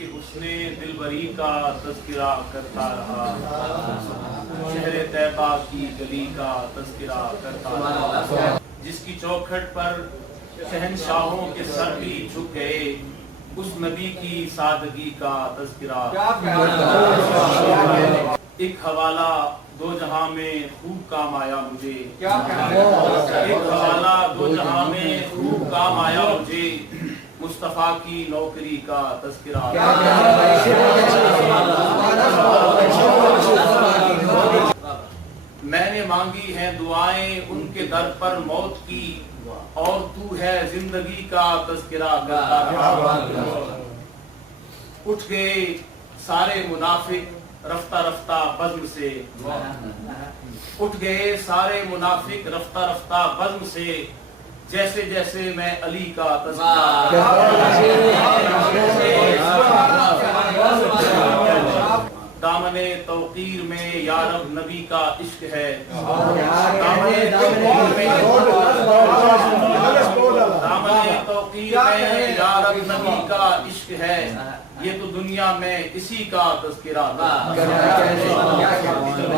कि उसने दिलबरी का तज़किरा करता रहा, शहरे तैबा की गली का तज़किरा करता रहा, जिसकी चौखट पर शहनशाहों के सर भी झुक गए, उस नबी की सादगी का तज़किरा। एक हवाला दो जहां में खूब काम आया मुझे, एक हवाला दो जहां में खूब काम आया मुझे, मुस्तफा की नौकरी का तज़किरा। मैंने मांगी हैं दुआएं उनके दर पर मौत की, और तू है जिंदगी का तज़किरा करता रहा। उठ गए सारे मुनाफिक रफ्ता रफ्ता बज़्म से, उठ गए सारे मुनाफिक रफ्ता रफ्ता बज़्म से, जैसे जैसे मैं अली का तज़किरा। दामने तौक़ीर में या रब नबी का इश्क है, दामने तौक़ीर में या रब नबी का इश्क है, ये तो दुनिया में इसी का तज़किरा।